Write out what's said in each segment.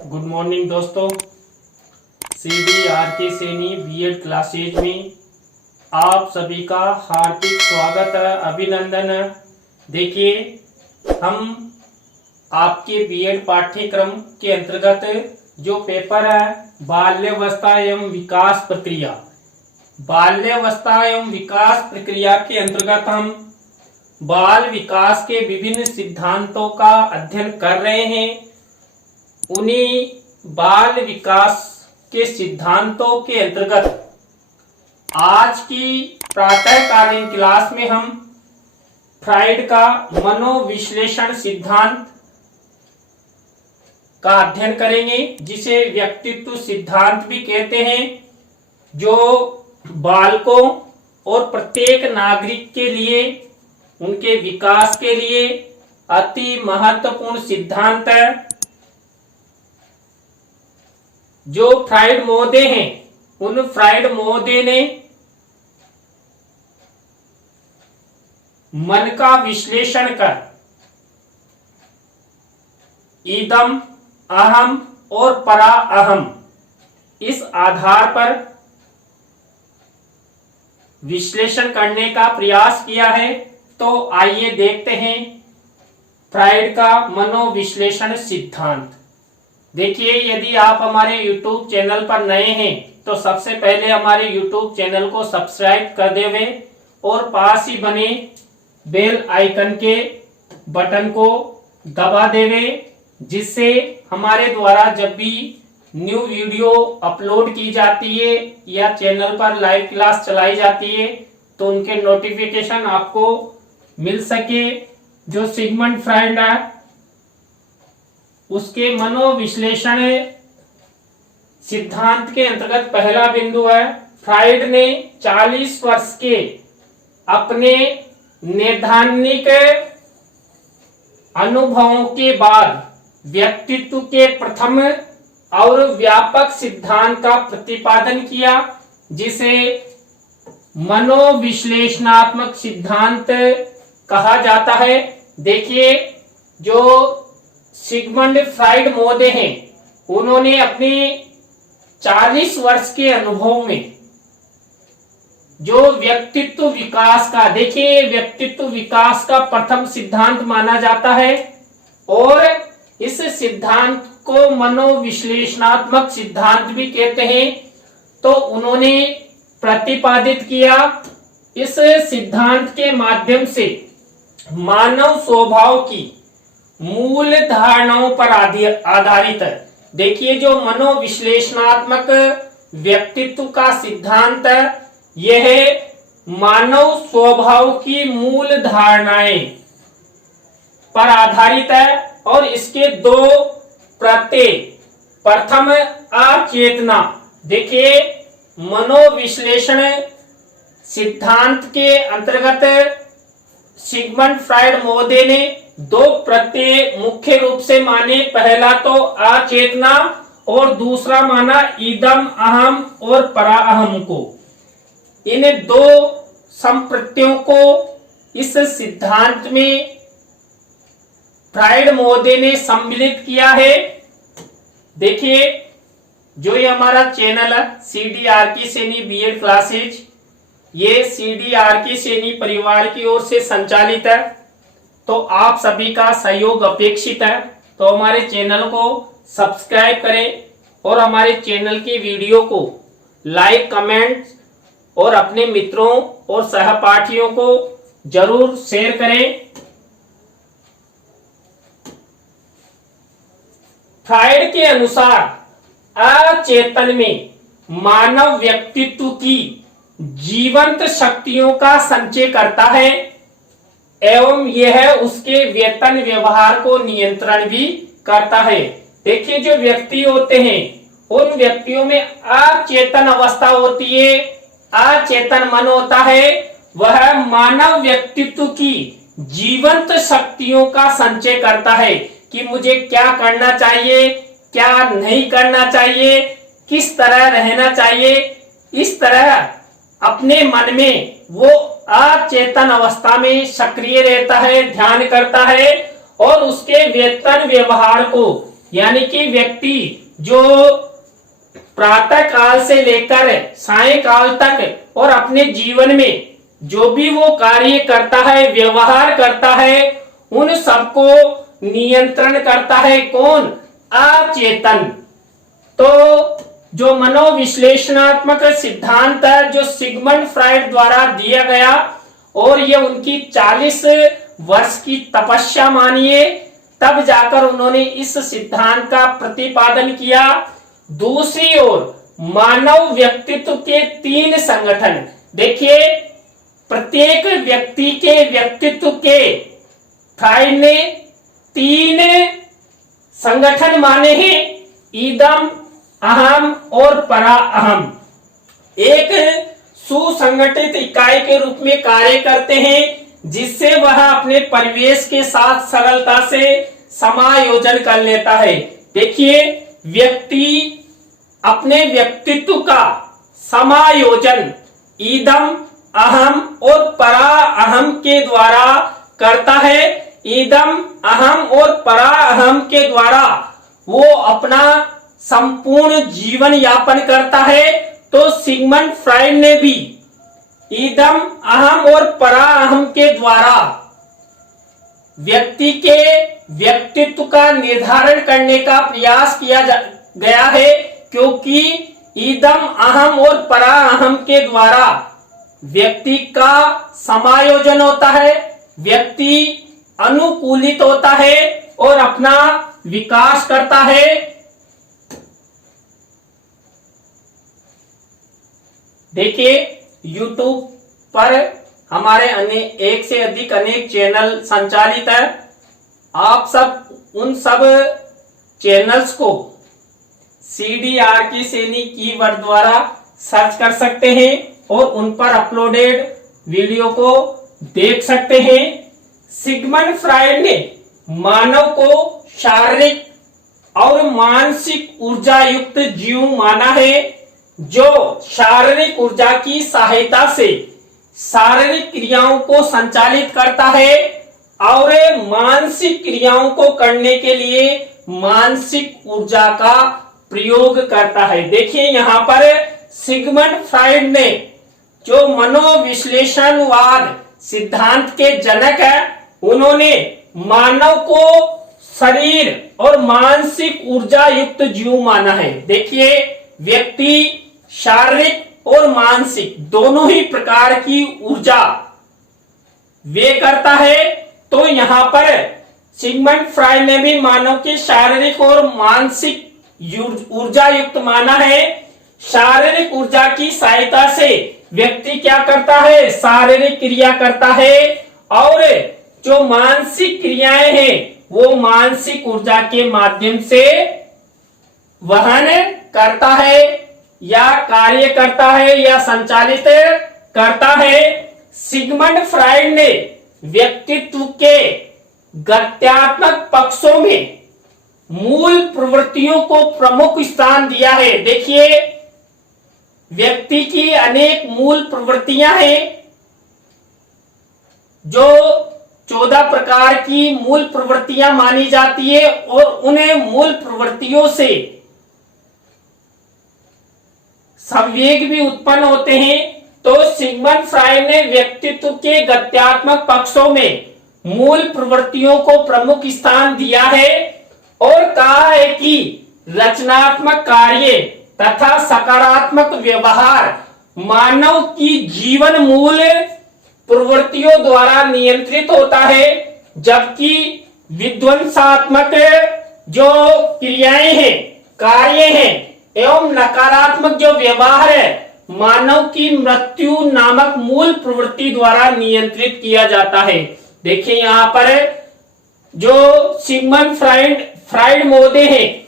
Good morning दोस्तों। CDRK Saini BEd classes में आप सभी का हार्दिक स्वागत है, अभिनंदन है। देखिए, हम आपके बीएड पाठ्यक्रम के अंतर्गत जो पेपर है बाल्यावस्था एवं विकास प्रक्रिया, बाल्यावस्था एवं विकास प्रक्रिया के अंतर्गत हम बाल विकास के विभिन्न सिद्धांतों का अध्ययन कर रहे हैं। उन्हीं बाल विकास के सिद्धांतों के अंतर्गत आज की प्रातःकालीन क्लास में हम फ्राइड का मनोविश्लेषण सिद्धांत का अध्ययन करेंगे, जिसे व्यक्तित्व सिद्धांत भी कहते हैं, जो बालकों और प्रत्येक नागरिक के लिए, उनके विकास के लिए अति महत्वपूर्ण सिद्धांत है। जो फ्राइड महोदय हैं, उन फ्राइड महोदय ने मन का विश्लेषण कर इदम, अहम और परा अहम, इस आधार पर विश्लेषण करने का प्रयास किया है। तो आइए देखते हैं फ्राइड का मनोविश्लेषण सिद्धांत। देखिए, यदि आप हमारे YouTube चैनल पर नए हैं तो सबसे पहले हमारे YouTube चैनल को सब्सक्राइब कर देवे और पास ही बने बेल आइकन के बटन को दबा देवे, जिससे हमारे द्वारा जब भी न्यू वीडियो अपलोड की जाती है या चैनल पर लाइव क्लास चलाई जाती है तो उनके नोटिफिकेशन आपको मिल सके। जो सिगमंड फ्राइड है उसके मनोविश्लेषण सिद्धांत के अंतर्गत पहला बिंदु है, फ्राइड ने 40 वर्ष के अपने नैदानिक अनुभवों के बाद व्यक्तित्व के प्रथम और व्यापक सिद्धांत का प्रतिपादन किया, जिसे मनोविश्लेषणात्मक सिद्धांत कहा जाता है। देखिए, जो सिगमंड फ्राइड महोदय हैं, उन्होंने अपने 40 वर्ष के अनुभव में जो व्यक्तित्व विकास का, देखिए व्यक्तित्व विकास का प्रथम सिद्धांत माना जाता है और इस सिद्धांत को मनोविश्लेषणात्मक सिद्धांत भी कहते हैं। तो उन्होंने प्रतिपादित किया, इस सिद्धांत के माध्यम से मानव स्वभाव की मूल धारणाओं पर आधारित है। देखिए, जो मनोविश्लेषणात्मक व्यक्तित्व का सिद्धांत है, यह मानव स्वभाव की मूल धारणाएं पर आधारित है और इसके दो प्रत्यय, प्रथम अचेतना। देखिए, मनोविश्लेषण सिद्धांत के अंतर्गत सिगमंड फ्राइड महोदय ने दो प्रत्यय मुख्य रूप से माने। पहला तो अचेतना और दूसरा माना इदम, अहम और परा अहम को। इन दो संप्रत्ययों को इस सिद्धांत में फ्राइड महोदय ने सम्मिलित किया है। देखिए, जो ये हमारा चैनल है CDRK सैनी बीएड क्लासेज, ये CDRK सैनी परिवार की ओर से संचालित है, तो आप सभी का सहयोग अपेक्षित है। तो हमारे चैनल को सब्सक्राइब करें और हमारे चैनल की वीडियो को लाइक, कमेंट और अपने मित्रों और सहपाठियों को जरूर शेयर करें। फ्राइड के अनुसार अचेतन में मानव व्यक्तित्व की जीवंत शक्तियों का संचय करता है एवं यह उसके वेतन व्यवहार को नियंत्रण भी करता है। देखिए, जो व्यक्ति होते हैं उन व्यक्तियों में अचेतन अवस्था होती है, अचेतन मन होता है। वह मानव व्यक्तित्व की जीवंत शक्तियों का संचय करता है कि मुझे क्या करना चाहिए, क्या नहीं करना चाहिए, किस तरह रहना चाहिए। इस तरह अपने मन में वो अचेतन अवस्था में सक्रिय रहता है, ध्यान करता है और उसके वेतन व्यवहार को यानी कि व्यक्ति जो प्रातः काल से लेकर सायंकाल तक और अपने जीवन में जो भी वो कार्य करता है, व्यवहार करता है, उन सबको नियंत्रण करता है कौन? अचेतन। तो जो मनोविश्लेषणात्मक सिद्धांत है जो सिगमंड फ्राइड द्वारा दिया गया, और ये उनकी 40 वर्ष की तपस्या मानिए, तब जाकर उन्होंने इस सिद्धांत का प्रतिपादन किया। दूसरी ओर मानव व्यक्तित्व के 3 संगठन, देखिए प्रत्येक व्यक्ति के व्यक्तित्व के फ्राइड ने 3 संगठन माने हैं, इदम, अहम और परा अहम। एक सुसंगठित इकाई के रूप में कार्य करते हैं, जिससे वह अपने परिवेश के साथ सरलता से समायोजन कर लेता है। देखिए व्यक्ति अपने व्यक्तित्व का समायोजन इदम, अहम और परा अहम के द्वारा करता है। इदम, अहम और परा अहम के द्वारा वो अपना संपूर्ण जीवन यापन करता है। तो सिगमंड फ्राइड ने भी इदम, अहम और परा अहम के द्वारा व्यक्ति के व्यक्तित्व का निर्धारण करने का प्रयास किया गया है, क्योंकि इदम, अहम और परा अहम के द्वारा व्यक्ति का समायोजन होता है, व्यक्ति अनुकूलित होता है और अपना विकास करता है। देखिए YouTube पर हमारे एक से अधिक अनेक चैनल संचालित है। आप सब उन सब चैनल्स को CDR की श्रेणी कीवर्ड द्वारा सर्च कर सकते हैं और उन पर अपलोडेड वीडियो को देख सकते हैं। सिगमंड फ्राइड ने मानव को शारीरिक और मानसिक ऊर्जा युक्त जीव माना है, जो शारीरिक ऊर्जा की सहायता से शारीरिक क्रियाओं को संचालित करता है और मानसिक क्रियाओं को करने के लिए मानसिक ऊर्जा का प्रयोग करता है। देखिए यहाँ पर सिगमंड फ्राइड ने जो मनोविश्लेषणवाद सिद्धांत के जनक है, उन्होंने मानव को शरीर और मानसिक ऊर्जा युक्त जीव माना है। देखिए व्यक्ति शारीरिक और मानसिक दोनों ही प्रकार की ऊर्जा वे करता है। तो यहाँ पर सिगमंड फ्राइड ने भी मानव के शारीरिक और मानसिक ऊर्जा युक्त माना है। शारीरिक ऊर्जा की सहायता से व्यक्ति क्या करता है? शारीरिक क्रिया करता है, और जो मानसिक क्रियाएं हैं वो मानसिक ऊर्जा के माध्यम से वहन करता है या कार्य करता है या संचालित करता है। सिगमंड फ्राइड ने व्यक्तित्व के गत्यात्मक पक्षों में मूल प्रवृत्तियों को प्रमुख स्थान दिया है। देखिए व्यक्ति की अनेक मूल प्रवृत्तियां हैं, जो 14 प्रकार की मूल प्रवृत्तियां मानी जाती है, और उन्हें मूल प्रवृत्तियों से संवेग भी उत्पन्न होते हैं। तो सिगमंड फ्राइड ने व्यक्तित्व के गत्यात्मक पक्षों में मूल प्रवृत्तियों को प्रमुख स्थान दिया है और कहा है कि रचनात्मक कार्य तथा सकारात्मक व्यवहार मानव की जीवन मूल प्रवृत्तियों द्वारा नियंत्रित होता है, जबकि विध्वंसात्मक जो क्रियाएं हैं, कार्य हैं एवं नकारात्मक जो व्यवहार है मानव की मृत्यु नामक मूल प्रवृत्ति द्वारा नियंत्रित किया जाता है। देखिए यहाँ पर जो सिगमंड फ्राइड महोदय हैं,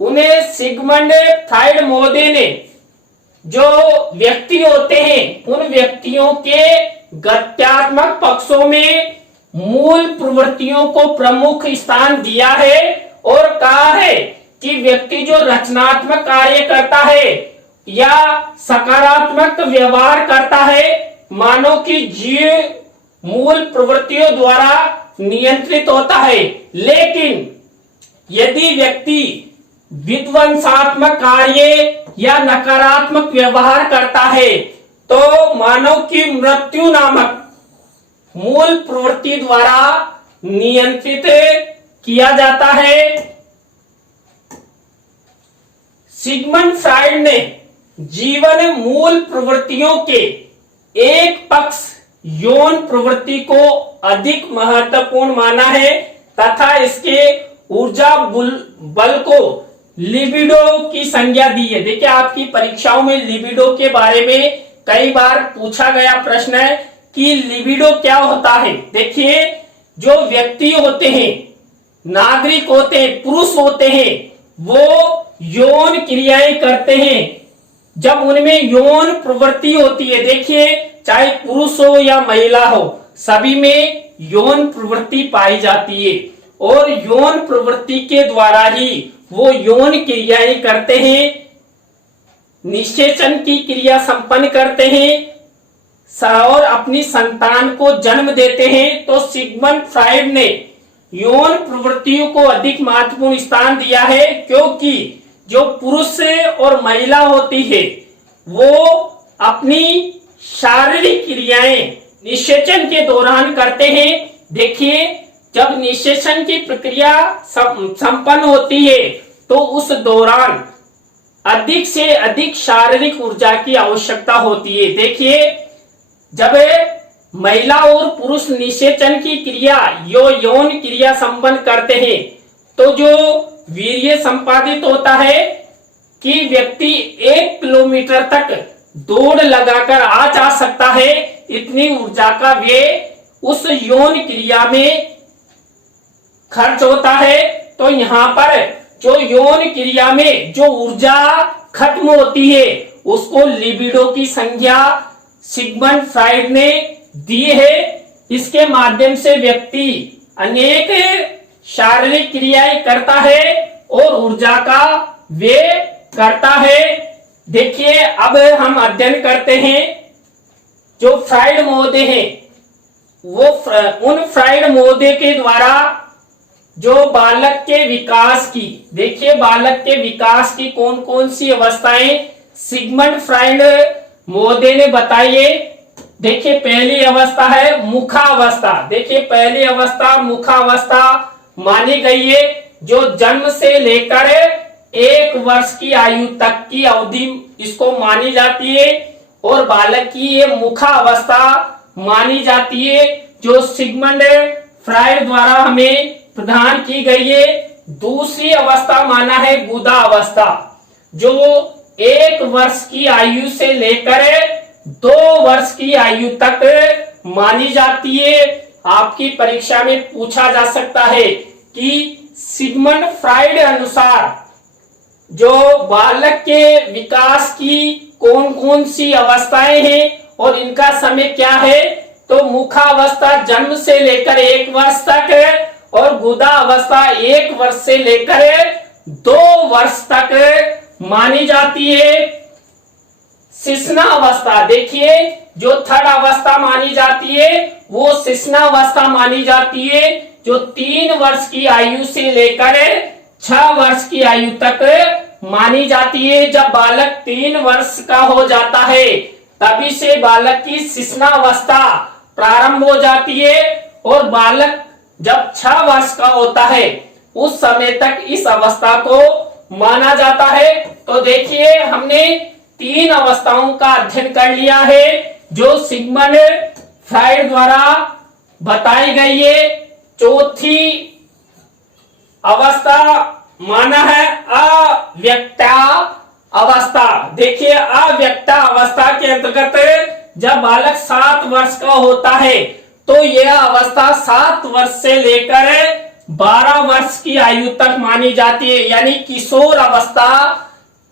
उन्हें सिगमंड फ्राइड महोदय ने जो व्यक्ति होते हैं उन व्यक्तियों के गत्यात्मक पक्षों में मूल प्रवृत्तियों को प्रमुख स्थान दिया है और कहा है कि व्यक्ति जो रचनात्मक कार्य करता है या सकारात्मक व्यवहार करता है मानव की जीव मूल प्रवृत्तियों द्वारा नियंत्रित होता है। लेकिन यदि व्यक्ति विध्वंसात्मक कार्य या नकारात्मक व्यवहार करता है तो मानव की मृत्यु नामक मूल प्रवृत्ति द्वारा नियंत्रित किया जाता है। सिगमंड फ्राइड ने जीवन मूल प्रवृत्तियों के एक पक्ष यौन प्रवृत्ति को अधिक महत्वपूर्ण माना है तथा इसके ऊर्जा बल को लिबिडो की संज्ञा दी है। देखिए, आपकी परीक्षाओं में लिबिडो के बारे में कई बार पूछा गया प्रश्न है कि लिबिडो क्या होता है। देखिए, जो व्यक्ति होते हैं, नागरिक होते हैं, पुरुष होते हैं, वो यौन क्रियाएं करते हैं जब उनमें यौन प्रवृत्ति होती है। देखिए, चाहे पुरुष हो या महिला हो, सभी में यौन प्रवृत्ति पाई जाती है और यौन प्रवृत्ति के द्वारा ही वो यौन क्रियाएं करते हैं, निषेचन की क्रिया संपन्न करते हैं और अपनी संतान को जन्म देते हैं। तो सिगमंड फ्राइड ने यौन प्रवृत्तियों को अधिक महत्वपूर्ण स्थान दिया है, क्योंकि जो पुरुष और महिला होती है वो अपनी शारीरिक क्रियाएं निषेचन के दौरान करते हैं। देखिए, जब निषेचन की प्रक्रिया संपन्न होती है तो उस दौरान अधिक से अधिक शारीरिक ऊर्जा की आवश्यकता होती है। देखिए, जब महिला और पुरुष निषेचन की क्रिया यौन क्रिया संपन्न करते हैं तो जो वीर्य संपादित होता है कि व्यक्ति 1 किलोमीटर तक दौड़ लगाकर आ जा सकता है, इतनी ऊर्जा का व्यय उस यौन क्रिया में खर्च होता है। तो यहाँ पर जो यौन क्रिया में जो ऊर्जा खत्म होती है उसको लिबिडो की संज्ञा सिगमंड फ्राइड ने दी है। इसके माध्यम से व्यक्ति अनेक शारीरिक क्रियाएं करता है और ऊर्जा का व्यय करता है। देखिए, अब हम अध्ययन करते हैं जो फ्राइड महोदय हैं, वो उन फ्राइड महोदय के द्वारा जो बालक के विकास की, देखिए बालक के विकास की कौन कौन सी अवस्थाएं सिगमंड फ्राइड महोदय ने बताई है। देखिए, पहली अवस्था है मुखावस्था। देखिए, पहली अवस्था मुखावस्था मानी गई है जो जन्म से लेकर 1 वर्ष की आयु तक की अवधि इसको मानी जाती है और बालक की ये मुखावस्था मानी जाती है जो सिगमंड फ्राइड द्वारा हमें प्रदान की गई है। दूसरी अवस्था माना है गुदा अवस्था जो 1 वर्ष की आयु से लेकर 2 वर्ष की आयु तक मानी जाती है। आपकी परीक्षा में पूछा जा सकता है कि सिगमंड फ्राइड अनुसार जो बालक के विकास की कौन कौन सी अवस्थाएं हैं और इनका समय क्या है। तो मुखावस्था जन्म से लेकर 1 वर्ष तक है और गुदा अवस्था 1 वर्ष से लेकर 2 वर्ष तक मानी जाती है। शिश्ना अवस्था, देखिए जो थर्ड अवस्था मानी जाती है वो शिश्ना अवस्था मानी जाती है जो 3 वर्ष की आयु से लेकर 6 वर्ष की आयु तक मानी जाती है। जब बालक 3 वर्ष का हो जाता है तभी से बालक की शिश्ना अवस्था प्रारंभ हो जाती है और बालक जब 6 वर्ष का होता है उस समय तक इस अवस्था को माना जाता है। तो देखिए, हमने 3 अवस्थाओं का अध्ययन कर लिया है जो सिगमंड फ्राइड द्वारा बताई गई है। चौथी अवस्था माना है अव्यक्ता अवस्था। देखिए, अव्यक्ता अवस्था के अंतर्गत जब बालक 7 वर्ष का होता है तो यह अवस्था 7 वर्ष से लेकर 12 वर्ष की आयु तक मानी जाती है, यानी किशोर अवस्था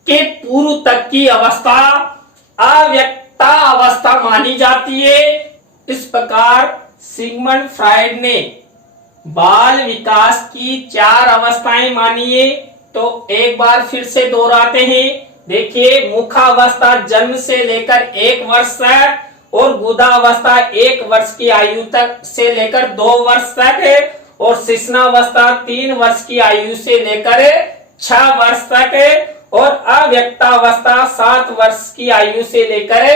के पूर्व तक की अवस्था अव्यक्ता अवस्था मानी जाती है। इस प्रकार सिगमंड फ्राइड ने बाल विकास की 4 अवस्थाएं मानी है। तो एक बार फिर से दोहराते हैं। देखिए, मुखावस्था जन्म से लेकर 1 वर्ष तक और गुदा अवस्था 1 वर्ष की आयु तक से लेकर 2 वर्ष तक है और शिशनावस्था 3 वर्ष की आयु से लेकर 6 वर्ष तक और अव्यक्तावस्था 7 वर्ष की आयु से लेकर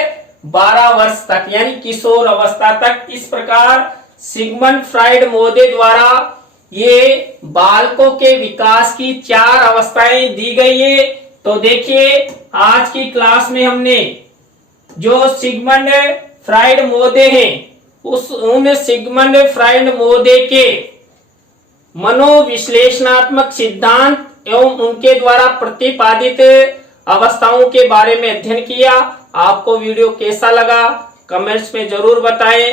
12 वर्ष तक यानी किशोर अवस्था तक। इस प्रकार सिगमंड फ्राइड मोदे द्वारा ये बालकों के विकास की 4 अवस्थाएं दी गई है। तो देखिए आज की क्लास में हमने जो सिगमंड फ्राइड मोदे हैं उन सिगमंड फ्राइड मोदे के मनोविश्लेषणात्मक सिद्धांत एवं उनके द्वारा प्रतिपादित अवस्थाओं के बारे में अध्ययन किया। आपको वीडियो कैसा लगा कमेंट्स में जरूर बताएं।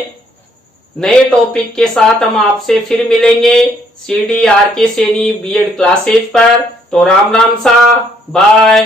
नए टॉपिक के साथ हम आपसे फिर मिलेंगे CDRK सैनी B.Ed क्लासेज पर। तो राम राम सा, बाय।